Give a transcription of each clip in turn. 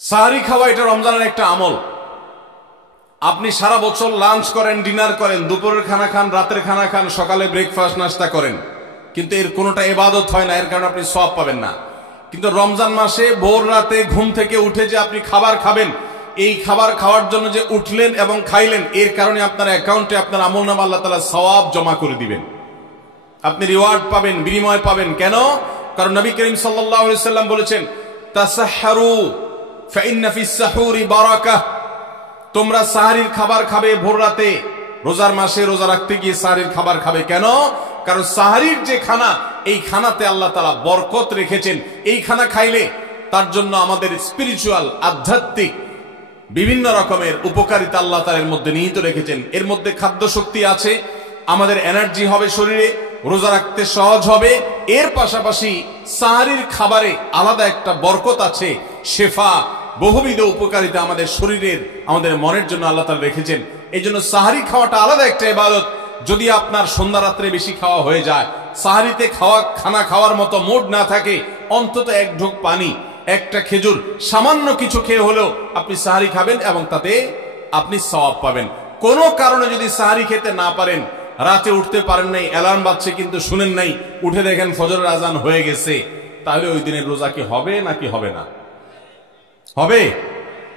সাহারি খাওয়া এটা রমজানের একটা আমল। আপনি সারা বছর লাঞ্চ করেন, ডিনার করেন, দুপুরের খানা খান, রাতের খানা খান, সকালে ব্রেকফাস্ট নাস্তা করেন, কিন্তু এর কোনোটা ইবাদত হয় না, এর কারণে আপনি সওয়াব পাবেন না। কিন্তু রমজান মাসে ভোর রাতে ঘুম থেকে উঠে যে আপনি খাবার খাবেন, এই খাবার খাওয়ার জন্য যে উঠলেন এবং খাইলেন, এর কারণে আপনার অ্যাকাউন্টে আপনার আমলনামা আল্লাহ তাআলা সওয়াব জমা করে দিবেন, আপনি রিওয়ার্ড পাবেন, বিনিময় পাবেন। কেন? কারণ নবী করিম সাল্লাল্লাহু আলাইহি সাল্লাম বলেছেন, তাসাহহারু ফাইন্না ফিস সাহুরি বারাকাহ। তোমরা সাহারির খাবার খাবে ভোর রাতে, রোজার মাসে রোজা রাখতে গিয়ে সাহারির খাবার খাবে। কেন? কারণ সাহারির যে খানা, এই খানাতে আল্লাহ তাআলা বরকত রেখেছেন। এই খানা খাইলে তার জন্য আমাদের স্পিরিচুয়াল, আধ্যাত্মিক বিভিন্ন রকমের উপকারিতা আল্লাহ তাআলা এর মধ্যে নিহিত রেখেছেন। এর মধ্যে খাদ্য শক্তি আছে, আমাদের এনার্জি হবে শরীরে, রোজা রাখতে সহজ হবে। এর পাশাপাশি সাহারির খাবারে আলাদা একটা বরকত আছে, শেফা, বহুবিধ উপকারিতা আমাদের শরীরের, আমাদের মনের জন্য আল্লাহ তাআলা রেখেছেন। এই জন্য সাহারি খাওয়াটা আলাদা একটা ইবাদত। যদি আপনার সন্ধ্যা রাত্রে বেশি খাওয়া হয়ে যায়, সাহারিতে খানা খাওয়ার মতো মুড না থাকে, অন্তত এক ঢোক পানি, একটা খেজুর, সামান্য কিছু খেয়ে হলেও আপনি সাহারি খাবেন এবং তাতে আপনি সওয়াব পাবেন। কোনো কারণে যদি সাহারি খেতে না পারেন, রাতে উঠতে পারেন নাই, অ্যালার্ম বাজছে কিন্তু শুনেন নাই, উঠে দেখেন ফজরের আজান হয়ে গেছে, তাহলে ওই দিনের রোজা কি হবে নাকি হবে না? হবে।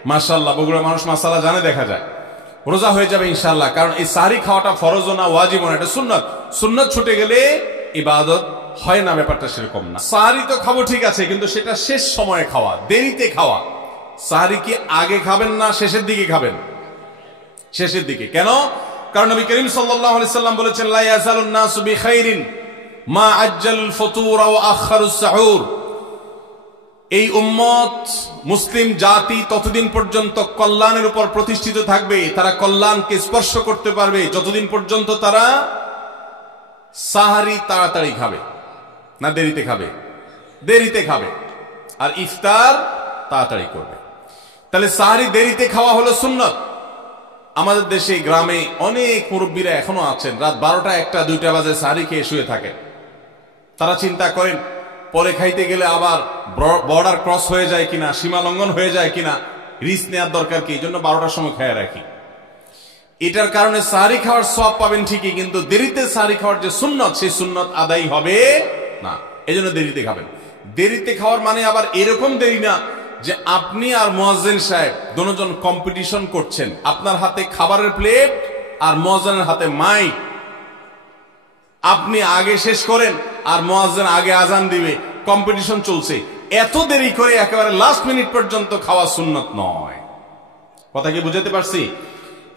মাশাআল্লাহ, বগুড়া মানুষ মাসালা জানে, দেখা যায় রোজা হয়ে যাবে ইনশাআল্লাহ। কারণ এই সাহারি খাওয়াটা ফরজ না, ওয়াজিব না, এটা সুন্নাত। সুন্নাত ছুটে গেলে ইবাদত হয় না, ব্যাপারটা সেরকম না। সাহারি তো খাবো ঠিক আছে, কিন্তু সেটা শেষ সময়ে খাওয়া, দেরিতে খাওয়া। সাহারি কি আগে খাবেন না শেষের দিকে খাবেন? শেষের দিকে। কেন? কারণ নবী করিম সাল্লাল্লাহু আলাইহি সাল্লাম বলেছেন, লা ইয়াজালুন নাসু বিখাইরিন মা আজ্জাল ফুতুর ওয়া আখারুস সাহুর। এই উম্মত, মুসলিম জাতি ততদিন পর্যন্ত কল্যাণের উপর প্রতিষ্ঠিত থাকবে, তারা কল্যাণকে স্পর্শ করতে পারবে যতদিন পর্যন্ত তারা সাহারি তাড়াতাড়ি খাবে না দেরিতে খাবে? দেরিতে খাবে। আর ইফতার তাড়াতাড়ি করবে। তাহলে সাহারি দেরিতে খাওয়া হলো সুন্নাত। আমাদের দেশে গ্রামে অনেক মুরব্বীরা এখনো আছেন, রাত 12টা, 1টা, 2টা বাজে সাহারি খেয়ে শুয়ে থাকেন। তারা চিন্তা করেন পরে খাইতে গেলে আবার বর্ডার ক্রস হয়ে যায় কিনা, সীমা লঙ্ঘন হয়ে যায় কিনা, রিস্ক নেওয়ার দরকার কি, এই জন্য 12টার সময় খেয়ে রাখি। এটার কারণে সাহারি খাওয়ার সওয়াব পাবেন ঠিকই, কিন্তু দেরিতে সাহারি খাওয়ার যে সুন্নত, সেই সুন্নত আদায় হবে না। এই জন্য দেরিতে খাবেন। দেরিতে খাওয়ার মানে আবার এরকম দেরি না যে আপনি আর মুয়াজ্জিন সাহেব দুজন কম্পিটিশন করছেন, আপনার হাতে খাবারের প্লেট আর মুয়াজ্জিনের হাতে মাইক, আপনি আগে শেষ করেন আর মুয়াজ্জিন আগে আজান দিবে, কম্পিটিশন চলছে। এত দেরি করে একেবারে লাস্ট মিনিট পর্যন্ত খাওয়া সুন্নত নয়। কথা কি বুঝাতে পারছি?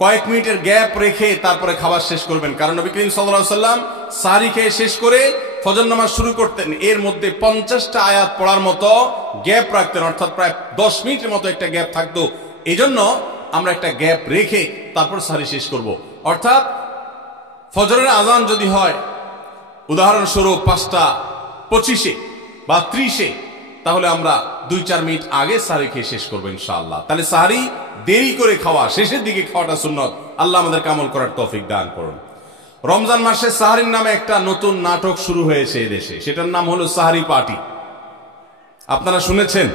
কয়েক মিনিটের গ্যাপ রেখে তারপরে খাবার শেষ করবেন। কারণ নবী করিম সাল্লাল্লাহু আলাইহি সাল্লাম সাহারি খেয়ে শেষ করে ফজর নামাজ শুরু করতেন, এর মধ্যে 50টা আয়াত পড়ার মতো গ্যাপ রাখতেন, অর্থাৎ প্রায় 10 মিনিটের মতো একটা গ্যাপ থাকতো। এই জন্য আমরা একটা গ্যাপ রেখে তারপর সাহারি শেষ করব। অর্থাৎ ফজরের আজান যদি হয় উদাহরণস্বরূপ 5টা 25-এ বা 30-এ, তাহলে আমরা 2-4 মিনিট আগে সাহারি খেয়ে শেষ করবো ইনশাআল্লাহ। তাহলে সাহারি দেরি করে খাওয়া, শেষের দিকে খাওয়াটা সুন্নত। আল্লাহ আমাদেরকে আমল করার তৌফিক দান করুন। রমজান মাসে সাহারির নামে একটা নতুন নাটক শুরু হয়েছে এদেশে, সেটার নাম হলো সাহারি পার্টি। আপনারা শুনেছেন?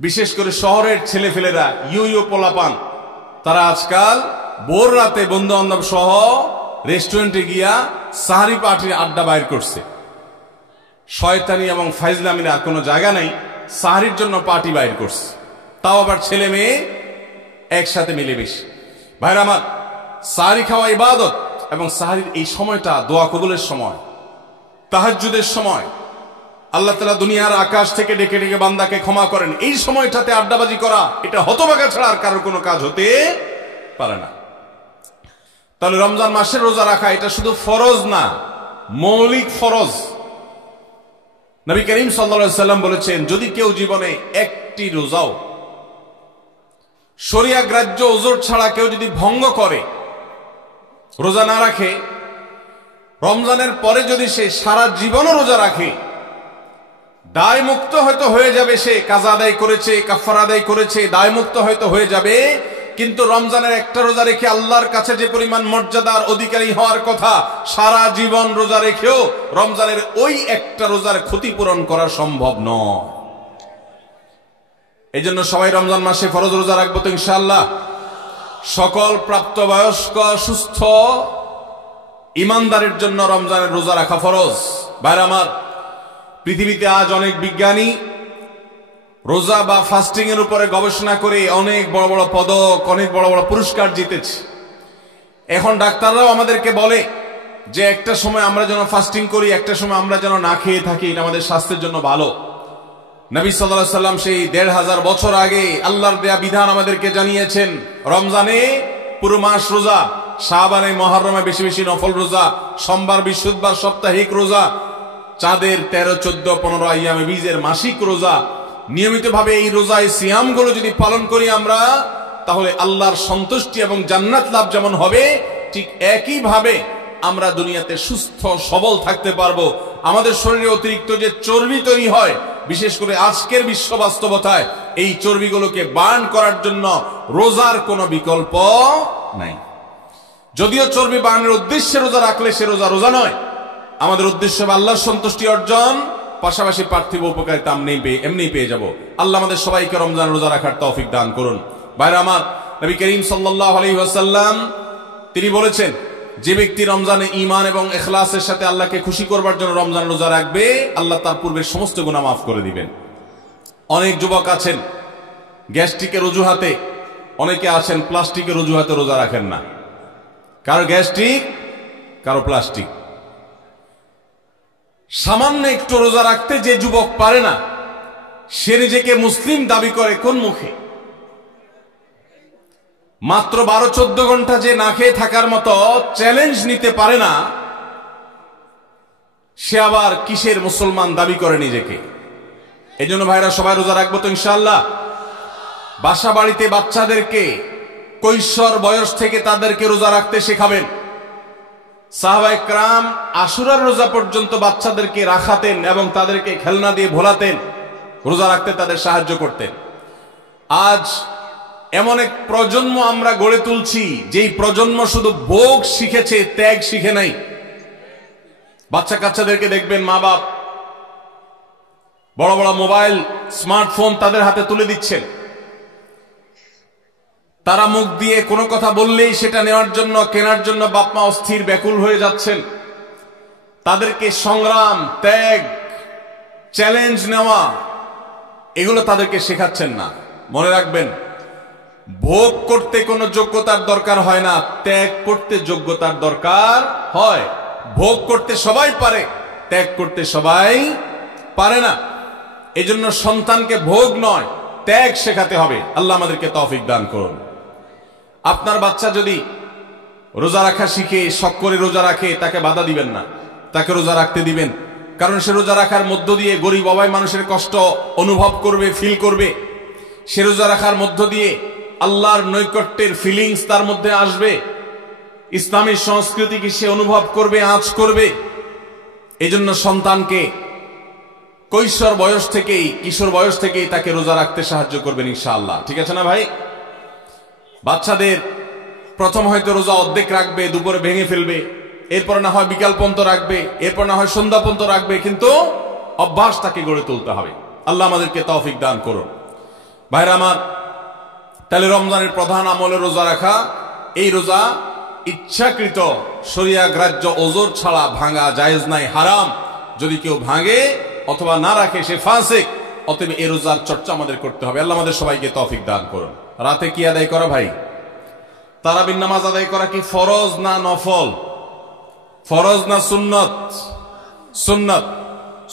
বিশেষ করে শহরের ছেলেফেলেরা, ইউ পোলাপান, তারা আজকাল ভোর রাতে বন্ধু বান্ধব সহ রেস্টুরেন্টে গিয়া সাহারি পার্টির আড্ডা বাইর করছে। শয়তানি এবং ফাইজলামির আর কোনো জায়গা নাই, সাহারির জন্য পার্টি বাইর করছে, তাও আবার ছেলে মেয়ে একসাথে মিলেমিশে। ভাইরা আমার, সাহারি খাওয়া ইবাদত, এবং সাহারির এই সময়টা দোয়া কবুলের সময়, তাহাজ্জুদের সময়। আল্লাহ তাআলা দুনিয়ার আকাশ থেকে ডেকে ডেকে বান্দাকে ক্ষমা করেন। এই সময়টাতে আড্ডাবাজি করা, এটা হতভাগা ছাড়া আর কারোর কোনো কাজ হতে পারে না। তাহলে রমজান মাসের রোজা রাখা এটা শুধু ফরজ না, মৌলিক ফরজ। নবী করিম সাল্লাল্লাহু আলাইহি সাল্লাম বলেছেন, যদি কেউ জীবনে একটি রোজাও শরিয়া গ্রাহ্য ওযর ছাড়া কেউ যদি ভঙ্গ করে, রোজা না রাখে, রমজানের পরে যদি সে সারা জীবনও রোজা রাখে, দায় মুক্ত হয়তো হয়ে যাবে, সে কাজা আদায় করেছে, কাফারা আদায় করেছে, দায় মুক্ত হয়তো হয়ে যাবে। কিন্তু রমজানের একটা রোজা রেখে আল্লাহর কাছে যে পরিমাণ মর্যাদার অধিকারী হওয়ার কথা, সারা জীবন রোজা রেখেও রমজানের ওই একটা রোজার ক্ষতিপূরণ করা সম্ভব নয়। এই জন্য সবাই রমজান মাসে ফরজ রোজা রাখবো তো ইনশাআল্লাহ। সকল প্রাপ্তবয়স্ক সুস্থ ইমানদারের জন্য রমজানের রোজা রাখা ফরজ। ভাইরা আমার, পৃথিবীতে আজ অনেক বিজ্ঞানী রোজা বা ফাস্টিং এর উপরে গবেষণা করে অনেক বড় বড় পদক, অনেক বড় বড় পুরস্কার জিতেছে। এখন ডাক্তাররাও আমাদেরকে বলে যে একটা সময় আমরা যেন ফাস্টিং করি, একটা সময় আমরা যেন না খেয়ে থাকি, এটা আমাদের স্বাস্থ্যের জন্য ভালো। নবী সাল্লাল্লাহু আলাইহি সাল্লাম সেই ১৫০০ বছর আগে আল্লাহর দেয়া বিধান আমাদেরকে জানিয়েছেন। রমজানে পুরো মাস রোজা, শাবানে মুহররমে বেশি বেশি নফল রোজা, সোমবার বৃহস্পতিবার সাপ্তাহিক রোজা, চাঁদের ১৩, ১৪, ১৫ আইয়ামে বীজের মাসিক রোজা। নিয়মিতভাবে এই রোজায় সিয়ামগুলো যদি পালন করি আমরা, তাহলে আল্লাহর সন্তুষ্টি এবং জান্নাত লাভ যেমন হবে, ঠিক একই ভাবে আমরা দুনিয়াতে সুস্থ সবল থাকতে পারবো। আমাদের শরীরে অতিরিক্ত যে চর্বি তৈরি হয়, বিশেষ করে আজকের বিশ্ব বাস্তবতায়, এই চর্বিগুলোকে বার্ন করার জন্য রোজার কোনো বিকল্প নাই। যদিও চর্বি বার্নের উদ্দেশ্যে রোজা রাখলে সে রোজা রোজা নয়। আমাদের উদ্দেশ্য আল্লাহর সন্তুষ্টি অর্জন, পাশাপাশি পার্থিব উপকারিতা এমনি পেয়ে যাব। আল্লাহ আমাদের সবাইকে রমজান রোজা রাখার তৌফিক দান করুন। ভাইরা আমার, নবী করিম সাল্লাল্লাহু আলাইহি ওয়াসাল্লাম তিনি বলেছেন, যে ব্যক্তি রমজানে ঈমান এবং ইখলাসের সাথে আল্লাহকে খুশি করবার জন্য রমজান রোজা রাখবে, আল্লাহ তার পূর্বের সমস্ত গুনাহ মাফ করে দিবেন। অনেক যুবক আছেন গ্যাস্ট্রিকের অজুহাতে, অনেকে আছেন প্লাস্টিকের অজুহাতে রোজা রাখেন না। কারো গ্যাস্ট্রিক, কারো প্লাস্টিক। সামান্য একটু রোজা রাখতে যে যুবক পারে না, সে নিজেকে মুসলিম দাবি করে কোন মুখে? মাত্র ১২-১৪ ঘন্টা যে না খেয়ে থাকার মতো চ্যালেঞ্জ নিতে পারে না, সে আবার কিসের মুসলমান দাবি করে নিজেকে? এই জন্য ভাইরা সবাই রোজা রাখবো তো ইনশাআল্লাহ। বাসা বাড়িতে বাচ্চাদেরকে কৈশোর বয়স থেকে তাদেরকে রোজা রাখতে শেখাবেন। সাহাবায়ে কেরাম আশুরার রোজা পর্যন্ত বাচ্চাদেরকে রাখাতেন এবং তাদেরকে খেলনা দিয়ে ভোলাতেন, রোজা রাখতে তাদের সাহায্য করতেন। আজ এমন এক প্রজন্ম আমরা গড়ে তুলছি, যেই প্রজন্ম শুধু ভোগ শিখেছে, ত্যাগ শিখে নাই। বাচ্চা কাচ্চাদেরকে দেখবেন মা বাপ বড় বড় মোবাইল, স্মার্টফোন তাদের হাতে তুলে দিচ্ছেন। তারা মুখ দিয়ে কোনো কথা বললেই সেটা নেওয়ার জন্য, কেনার জন্য বাপ মা অস্থির ব্যাকুল হয়ে যাচ্ছেন। তাদেরকে সংগ্রাম, ত্যাগ, চ্যালেঞ্জ নেওয়া, এগুলো তাদেরকে শেখাচ্ছেন না। মনে রাখবেন, ভোগ করতে কোনো যোগ্যতার দরকার হয় না, ত্যাগ করতে যোগ্যতার দরকার হয়। ভোগ করতে সবাই পারে, ত্যাগ করতে সবাই পারে না। এজন্য সন্তানকে ভোগ নয়, ত্যাগ শেখাতে হবে। আল্লাহ আমাদেরকে তৌফিক দান করুন। আপনার বাচ্চা যদি রোজা রাখা শিখে, শখ করে রোজা রাখে, তাকে বাধা দিবেন না, তাকে রোজা রাখতে দিবেন। কারণ সে রোজা রাখার মধ্য দিয়ে গরিব অভাবী মানুষের কষ্ট অনুভব করবে, ফিল করবে। সে রোজা রাখার মধ্য দিয়ে আল্লাহর নৈকট্যের ফিলিংস তার মধ্যে আসবে, ইসলামী সংস্কৃতিকে সে অনুভব করবে, আঁচ করবে। এজন্য সন্তানকে কৈশোর বয়স থেকেই, কিশোর বয়স থেকেই তাকে রোজা রাখতে সাহায্য করবেন ইনশাআল্লাহ। ঠিক আছে না ভাই? বাচ্চাদের প্রথম হয়তো রোজা অর্ধেক রাখবে, দুপুরে ভেঙে ফেলবে, এরপর না হয় বিকাল পর্যন্ত রাখবে, এরপর না হয় সন্ধ্যা পর্যন্ত রাখবে, কিন্তু অভ্যাস তাকে গড়ে তুলতে হবে। আল্লাহ আমাদেরকে তৌফিক দান করুন। ভাইরা আমার, তাহলে রমজানের প্রধান আমল রোজা রাখা। এই রোজা ইচ্ছাকৃত শরিয়া গ্রাহ্য ওজর ছাড়া ভাঙা জায়েজ নাই, হারাম। যদি কেউ ভাঙে অথবা না রাখে সে ফাসিক। অতএব এই রোজার চর্চা আমাদের করতে হবে। আল্লাহ আমাদের সবাইকে তৌফিক দান করুন। রাতে কি আদায় করা ভাই? তারাবির নামাজ আদায় করা কি ফরজ না নফল? ফরজ না সুন্নত? সুন্নত,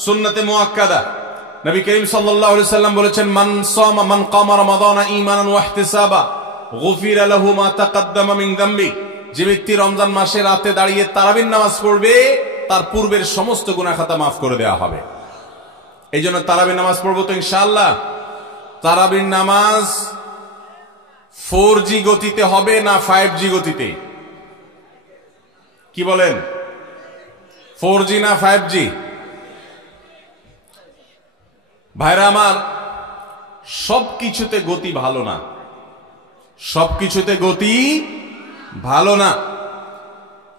সুন্নতে মুআক্কাদা। নবী করিম সাল্লাল্লাহু আলাইহি সাল্লাম বলেছেন, মান কামা রমাদান ঈমানান ওয়া ইহতিসাবা গুফিরা লাহু মা তাকাদ্দামা মিন যামবি। যে ব্যক্তি রমজান মাসে রাতে দাঁড়িয়ে তারাবির নামাজ পড়বে, তার পূর্বের সমস্ত গুনাহ খাতা মাফ করে দেওয়া হবে। এই জন্য তারাবির নামাজ পড়বো তো ইনশাআল্লাহ। তারাবির নামাজ 4G গতিতে হবে না 5G গতিতে? কি বলেন? 4G না 5G? ভাইরা আমার, সবকিছুতে গতি ভালো না, সবকিছুতে গতি ভালো না।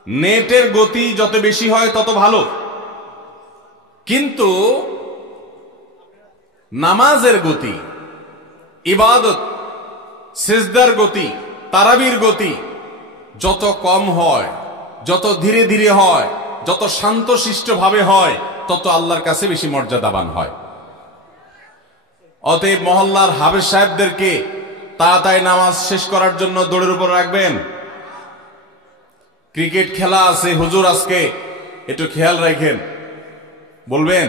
নেটের গতি যত বেশি হয় তত ভালো, কিন্তু নামাজের গতি, ইবাদত, সিজদার গতি, তারাবির গতি যত কম হয়, যত ধীরে ধীরে হয়, যত শান্তশিষ্ট ভাবে হয়, তত আল্লাহর কাছে বেশি মর্যাদাবান হয়। অতএব মহল্লার হাফেজ সাহেবদেরকে তাড়াতাড়ি নামাজ শেষ করার জন্য দৌড়ের উপর রাখবেন। ক্রিকেট খেলা আছে হুজুর, আজকে একটু খেয়াল রাখেন, বলবেন।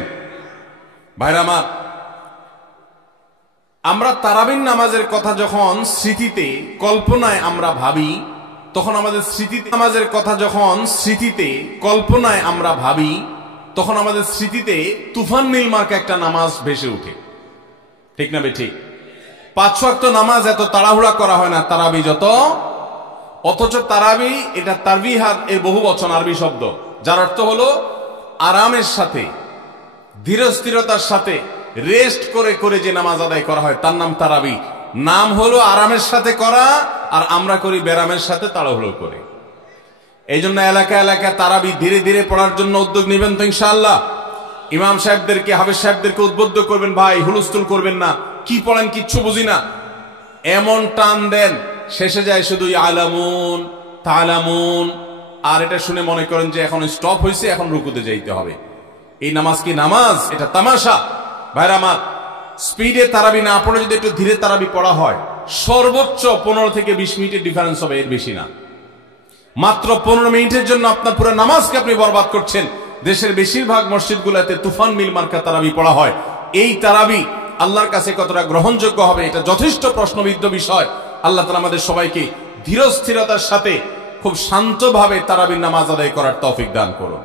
ভাইরা আমার, আমরা তারাবির নামাজের কথা যখন স্মৃতিতে কল্পনায় আমরা ভাবি, তখন আমাদের স্মৃতিতে নামাজের কথা যখন স্মৃতিতে কল্পনায় আমরা ভাবি, তখন আমাদের স্মৃতিতে তুফান মিল মার্কা একটা নামাজ ভেসে উঠে, ঠিক না বেঠিক? 5 ওয়াক্ত নামাজ এত তাড়াহুড়া করা হয় না তারাবি যত, অথচ তারাবি এটা তারবিহার এর বহু বচন আরবি শব্দ, যার অর্থ হলো আরামের সাথে, ধীরস্থিরতার সাথে, রেস্ট করে করে যে নামাজ আদায় করা হয় তার নাম তারাবি। নাম হলো আরামের সাথে করা, আর আমরা করি ব্যারামের সাথে তাড়াহুড়ো করে। এই জন্য এলাকা এলাকা তারাবি ধীরে ধীরে পড়ার জন্য উদ্যোগ নেবেন তো ইনশাআল্লাহ। ইমাম সাহেবদেরকে, হাফেজ সাহেবদেরকে উদ্বুদ্ধ করবেন, ভাই হুলস্থুল করবেন না, কি পড়েন কিচ্ছু বুঝি না, এমন টান দেন শেষে যায় শুধু আলামুন তালামুন, আর এটা শুনে মনে করেন যে এখন স্টপ হয়েছে, এখন রুকুতে যাইতে হবে। এই নামাজ কি নামাজ? এটা তামাশা। ভাইরা আমার, স্পিডে তারাবি না পড়ে যদি একটু ধীরে তারাবি পড়া হয়, সর্বোচ্চ 15 থেকে 20 মিনিটের ডিফারেন্স হবে, এর বেশি না। মাত্র 15 মিনিটের জন্য আপনার পুরো নামাজকে আপনি বরবাদ করছেন। দেশের বেশিরভাগ মসজিদগুলোতে তুফান মিল মার্কা তারাবি পড়া হয়। এই তারাবি আল্লাহর কাছে কতটা গ্রহণযোগ্য হবে, এটা যথেষ্ট প্রশ্নবিদ্ধ বিষয়। আল্লাহ তাআলা আমাদের সবাইকে ধীরস্থিরতার সাথে খুব শান্তভাবে তারাবির নামাজ আদায় করার তৌফিক দান করুন।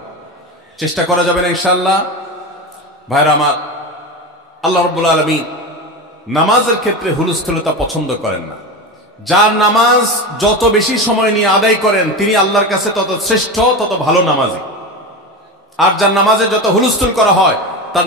চেষ্টা করা যাবে না ইনশাআল্লাহ। ভাইরা আমার, আল্লাহ রাব্বুল আলামিন নামাজের ক্ষেত্রে হুলস্থুলতা পছন্দ করেন না। যার নামাজ যত বেশি সময় নিয়ে আদায় করেন তিনি আল্লাহর কাছে তত শ্রেষ্ঠ, তত ভালো নামাজি। আর যার নামাজে যত হুলস্থুল করা হয় তার